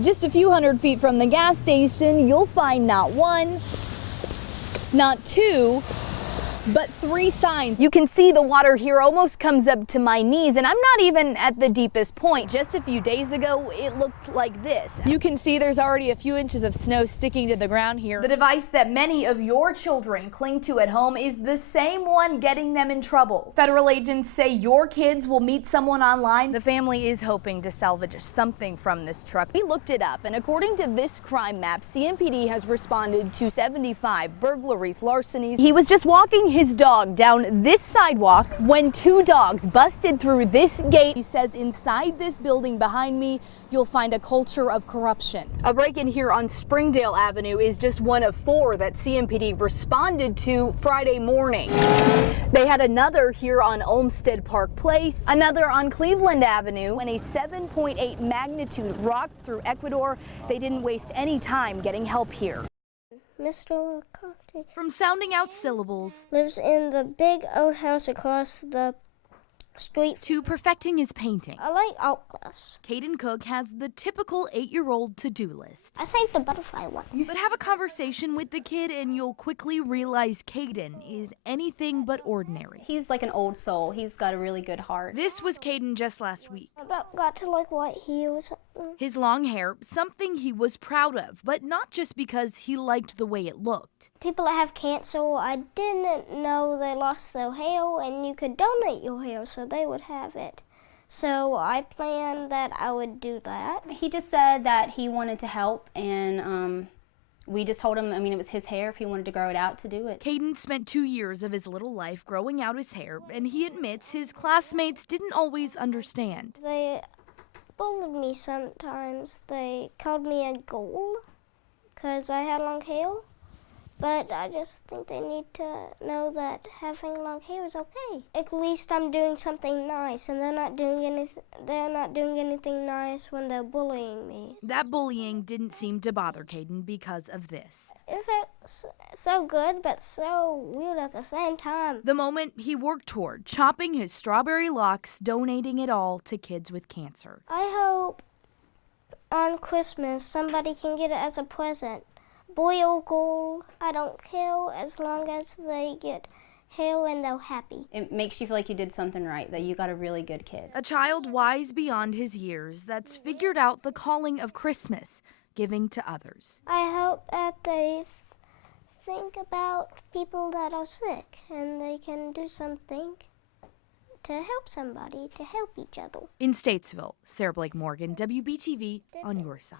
Just a few hundred feet from the gas station, you'll find not one, not two, but 3 signs. You can see the water here almost comes up to my knees, and I'm not even at the deepest point. Just a few days ago, it looked like this. You can see there's already a few inches of snow sticking to the ground here. The device that many of your children cling to at home is the same one getting them in trouble. Federal agents say your kids will meet someone online. The family is hoping to salvage something from this truck. We looked it up, and according to this crime map, CMPD has responded to 75 burglaries, larcenies. He was just walking his dog down this sidewalk when 2 dogs busted through this gate. He says inside this building behind me, you'll find a culture of corruption. A break-in here on Springdale Avenue is just one of 4 that CMPD responded to Friday morning. They had another here on Olmsted Park Place, another on Cleveland Avenue, and a 7.8 magnitude rocked through Ecuador. They didn't waste any time getting help here. Mr. McCarthy. From sounding out syllables Lives in the big old house across the street. to perfecting his painting, I like Outlast. Caden Cook has the typical 8-year-old to-do list. I saved the butterfly one. But have a conversation with the kid and you'll quickly realize Caden is anything but ordinary. He's like an old soul. He's got a really good heart. This was Caden just last week. I about got to like white heels. His long hair, something he was proud of, but not just because he liked the way it looked. People that have cancer, I didn't know they lost their hair and you could donate your hair so they would have it. So I planned that I would do that. He just said that he wanted to help, and we just told him, I mean, it was his hair, if he wanted to grow it out, to do it. Caden spent 2 years of his little life growing out his hair, and he admits his classmates didn't always understand. They bullied me sometimes. They called me a girl because I had long hair. But I just think they need to know that having long hair is okay. At least I'm doing something nice, and they're not doing anything nice when they're bullying me. That bullying didn't seem to bother Caden because of this. It felt so good, but so weird at the same time. The moment he worked toward chopping his strawberry locks, donating it all to kids with cancer. I hope on Christmas somebody can get it as a present. Boy or girl, I don't care as long as they get hair and they're happy. It makes you feel like you did something right, that you got a really good kid. A child wise beyond his years that's figured out the calling of Christmas, giving to others. I hope that they think about people that are sick and they can do something to help somebody, to help each other. In Statesville, Sarah Blake Morgan, WBTV, on your side.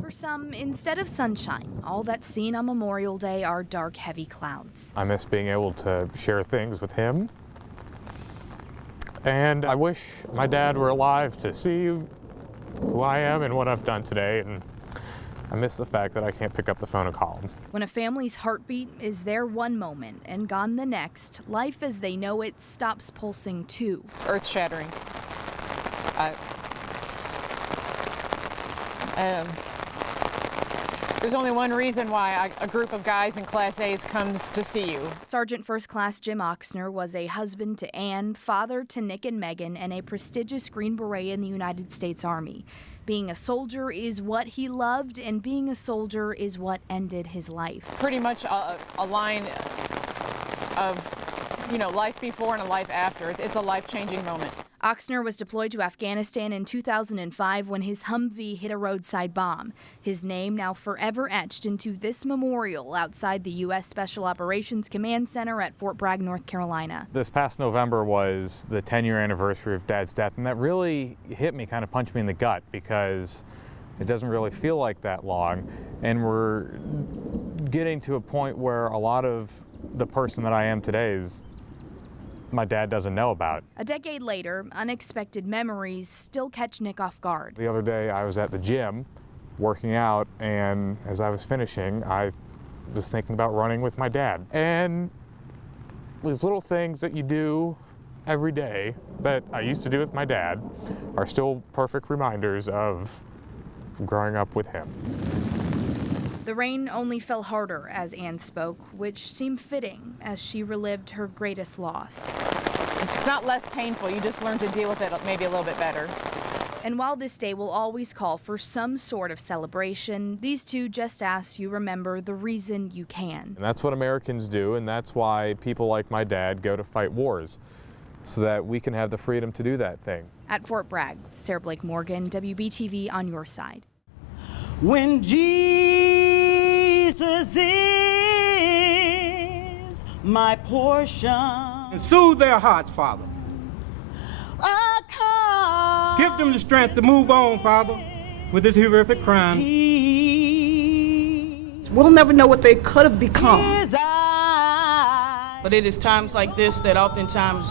For some, instead of sunshine, all that's seen on Memorial Day are dark, heavy clouds. I miss being able to share things with him. And I wish my dad were alive to see who I am and what I've done today. And I miss the fact that I can't pick up the phone and call him. When a family's heartbeat is there one moment and gone the next, life as they know it stops pulsing too. Earth-shattering. There's only one reason why a group of guys in Class A's comes to see you. Sergeant First Class Jim Oxner was a husband to Ann, father to Nick and Megan, and a prestigious Green Beret in the United States Army. Being a soldier is what he loved, and being a soldier is what ended his life. Pretty much a line of, life before and a life after. It's a life-changing moment. Oxner was deployed to Afghanistan in 2005 when his Humvee hit a roadside bomb. His name now forever etched into this memorial outside the U.S. Special Operations Command Center at Fort Bragg, North Carolina. This past November was the 10-year anniversary of Dad's death, and that really hit me, kind of punched me in the gut, because it doesn't really feel like that long. And we're getting to a point where a lot of the person that I am today is my dad doesn't know about. A decade later, unexpected memories still catch Nick off guard. The other day I was at the gym working out, and as I was finishing, I was thinking about running with my dad. And these little things that you do every day that I used to do with my dad are still perfect reminders of growing up with him. The rain only fell harder as Ann spoke, which seemed fitting as she relived her greatest loss. It's not less painful, you just learn to deal with it maybe a little bit better. And while this day will always call for some sort of celebration, these two just ask you remember the reason you can. And that's what Americans do, and that's why people like my dad go to fight wars, so that we can have the freedom to do that thing. At Fort Bragg, Sarah Blake Morgan, WBTV on your side. When Jesus is my portion. And soothe their hearts, Father. Give them the strength to move on, Father, with this horrific crime. We'll never know what they could have become. But it is times like this that oftentimes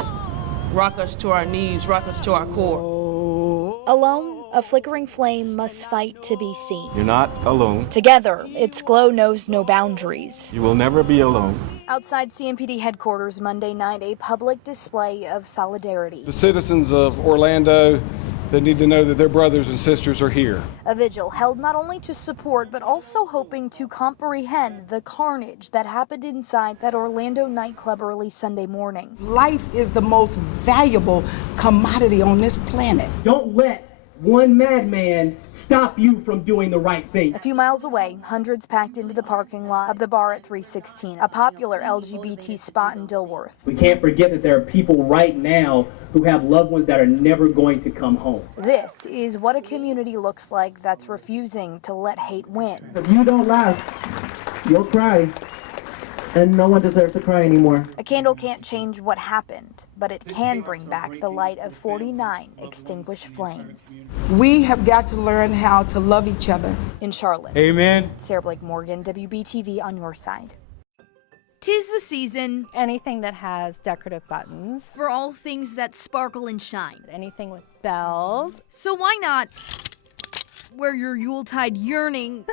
rock us to our knees, rock us to our core. Alone, a flickering flame must fight to be seen. You're not alone. Together, its glow knows no boundaries. You will never be alone. Outside CMPD headquarters Monday night, a public display of solidarity. The citizens of Orlando, they need to know that their brothers and sisters are here. A vigil held not only to support, but also hoping to comprehend the carnage that happened inside that Orlando nightclub early Sunday morning. Life is the most valuable commodity on this planet. Don't let one madman stop you from doing the right thing. A few miles away, hundreds packed into the parking lot of the bar at 316, a popular LGBT spot in Dilworth. We can't forget that there are people right now who have loved ones that are never going to come home. This is what a community looks like that's refusing to let hate win. If you don't laugh, you'll cry. And no one deserves to cry anymore. A candle can't change what happened, but it can bring back the light of 49 extinguished flames. We have got to learn how to love each other. In Charlotte. Amen. Sarah Blake Morgan, WBTV on your side. 'Tis the season Anything that has decorative buttons. for all things that sparkle and shine. Anything with bells. So why not wear your Yuletide yearning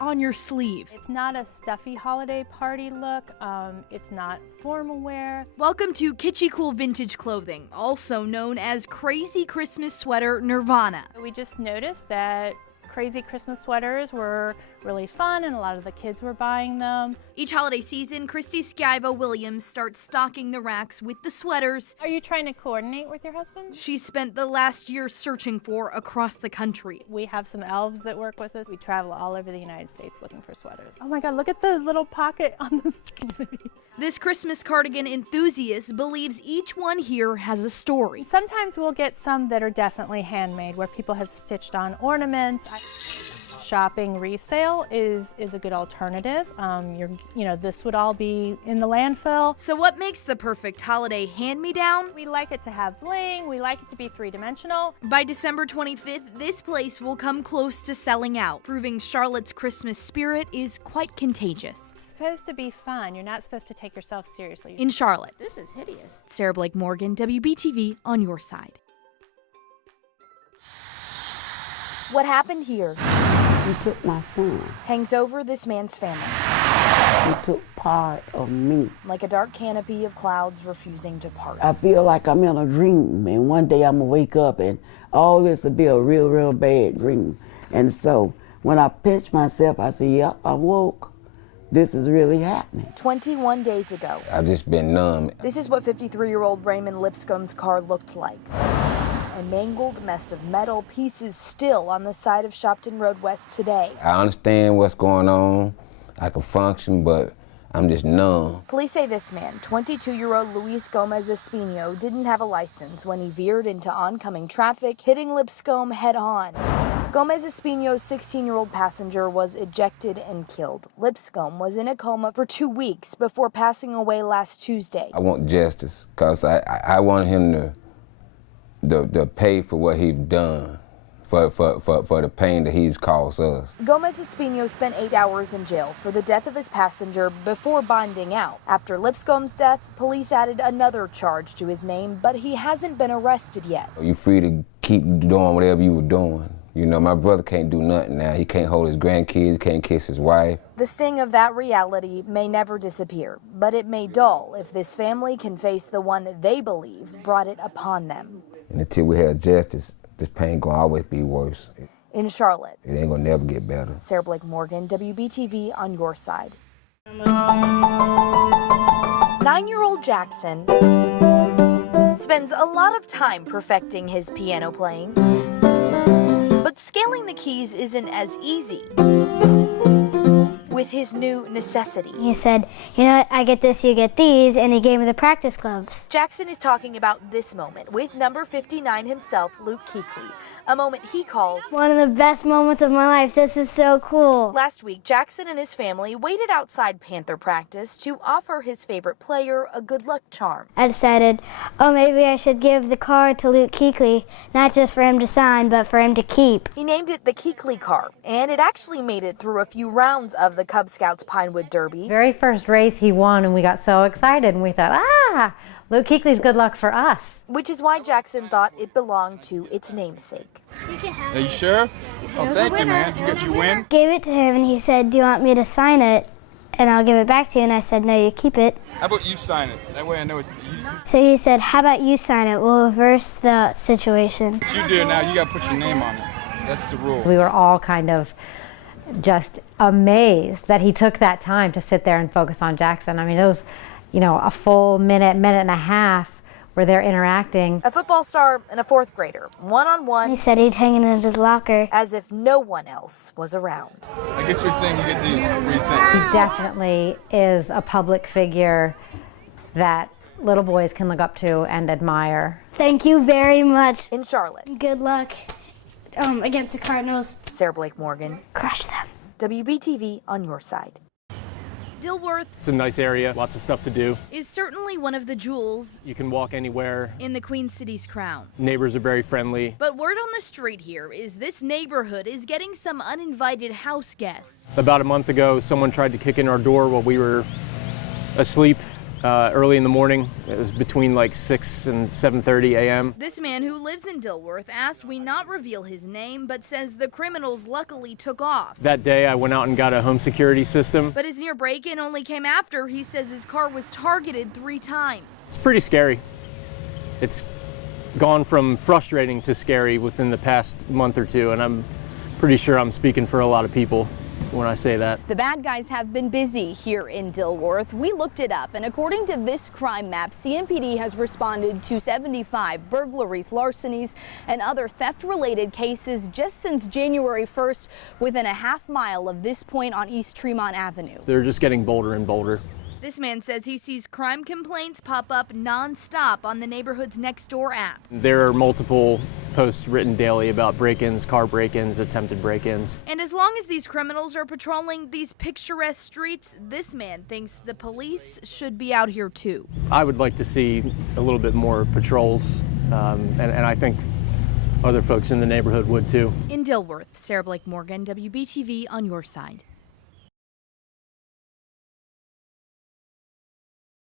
on your sleeve? It's not a stuffy holiday party look. It's not formal wear. Welcome to Kitschy Cool Vintage Clothing, also known as Crazy Christmas Sweater Nirvana. We just noticed that crazy Christmas sweaters were really fun and a lot of the kids were buying them. Each holiday season, Christy Schiavo Williams starts stocking the racks with the sweaters Are you trying to coordinate with your husband? she spent the last year searching for across the country. We have some elves that work with us. We travel all over the United States looking for sweaters. Oh my God, look at the little pocket on the sleeve. This Christmas cardigan enthusiast believes each one here has a story. Sometimes we'll get some that are definitely handmade, where people have stitched on ornaments. Shopping resale is a good alternative. This would all be in the landfill. So what makes the perfect holiday hand-me-down? We like it to have bling. We like it to be three-dimensional. By December 25th, this place will come close to selling out, proving Charlotte's Christmas spirit is quite contagious. It's supposed to be fun. You're not supposed to take yourself seriously. In Charlotte, This is hideous. Sarah Blake Morgan, WBTV on your side. What happened here You took my son. hangs over this man's family, You took part of me. like a dark canopy of clouds refusing to part. I feel like I'm in a dream, and one day I'm gonna wake up and all this will be a real, real bad dream. And so when I pinch myself, I say, yep, I woke. This is really happening. 21 days ago, I've just been numb. this is what 53-year-old Raymond Lipscomb's car looked like. A mangled mess of metal pieces still on the side of Shopton Road West today. I understand what's going on. I can function, but I'm just numb. Police say this man, 22-year-old Luis Gomez Espino, didn't have a license when he veered into oncoming traffic, hitting Lipscomb head-on. Gomez Espino's 16-year-old passenger was ejected and killed. Lipscomb was in a coma for 2 weeks before passing away last Tuesday. I want justice, because I want him to pay for what he's done, for the pain that he's caused us. Gomez Espino spent 8 hours in jail for the death of his passenger before bonding out. After Lipscomb's death, police added another charge to his name, but he hasn't been arrested yet. You're free to keep doing whatever you were doing. You know, my brother can't do nothing now. He can't hold his grandkids, can't kiss his wife. The sting of that reality may never disappear, but it may dull if this family can face the one they believe brought it upon them. And until we have justice, this pain gonna always be worse. In Charlotte, It ain't gonna never get better. Sarah Blake Morgan, WBTV on your side. 9-year-old Jackson spends a lot of time perfecting his piano playing. But scaling the keys isn't as easy with his new necessity. He said, you know what, I get this, you get these, and he gave me the practice gloves. Jackson is talking about this moment with number 59 himself, Luke Kuechly, a moment he calls one of the best moments of my life. This is so cool. Last week, Jackson and his family waited outside Panther practice to offer his favorite player a good luck charm. I decided, oh, maybe I should give the card to Luke Kuechly, not just for him to sign, but for him to keep. He named it the Kuechly card, and it actually made it through a few rounds of the Cub Scouts Pinewood Derby. Very first race he won, and we got so excited, and we thought, Luke Kuechly's good luck for us. Which is why Jackson thought it belonged to its namesake. Are you sure? Oh, thank you, man. Did you win? Gave it to him, and he said, do you want me to sign it? And I'll give it back to you. And I said, no, you keep it. How about you sign it? That way I know it's you. So he said, how about you sign it? We'll reverse the situation. What you do now, you got to put your name on it. That's the rule. We were all kind of just amazed that he took that time to sit there and focus on Jackson. I mean, it was, a full minute and a half where they're interacting. A football star and a fourth grader, one-on-one. He said he'd hang it in his locker. As if no one else was around. I get your thing, you get these. What do you think? He definitely is a public figure that little boys can look up to and admire. Thank you very much. In Charlotte. Good luck against the Cardinals. Sarah Blake Morgan. Crush them. WBTV on your side. Dilworth. It's a nice area, lots of stuff to do. Is certainly one of the jewels. You can walk anywhere. In the Queen City's crown. Neighbors are very friendly. But word on the street here is this neighborhood is getting some uninvited house guests. About a month ago, someone tried to kick in our door while we were asleep early in the morning. It was between like 6 and 7:30 a.m. This man who lives in Dilworth asked we not reveal his name, but says the criminals luckily took off. That day, I went out and got a home security system. But his near break-in only came after he says his car was targeted 3 times. It's pretty scary. It's gone from frustrating to scary within the past month or two, and I'm pretty sure I'm speaking for a lot of people when I say that. The bad guys have been busy here in Dilworth. We looked it up, and according to this crime map, CMPD has responded to 75 burglaries, larcenies, and other theft-related cases just since January 1st, within a half mile of this point on East Tremont Avenue. They're just getting bolder and bolder. This man says he sees crime complaints pop up non-stop on the neighborhood's Nextdoor app. There are multiple posts written daily about break-ins, car break-ins, attempted break-ins. And as long as these criminals are patrolling these picturesque streets, this man thinks the police should be out here too. I would like to see a little bit more patrols, and I think other folks in the neighborhood would too. In Dilworth, Sarah Blake Morgan, WBTV on your side.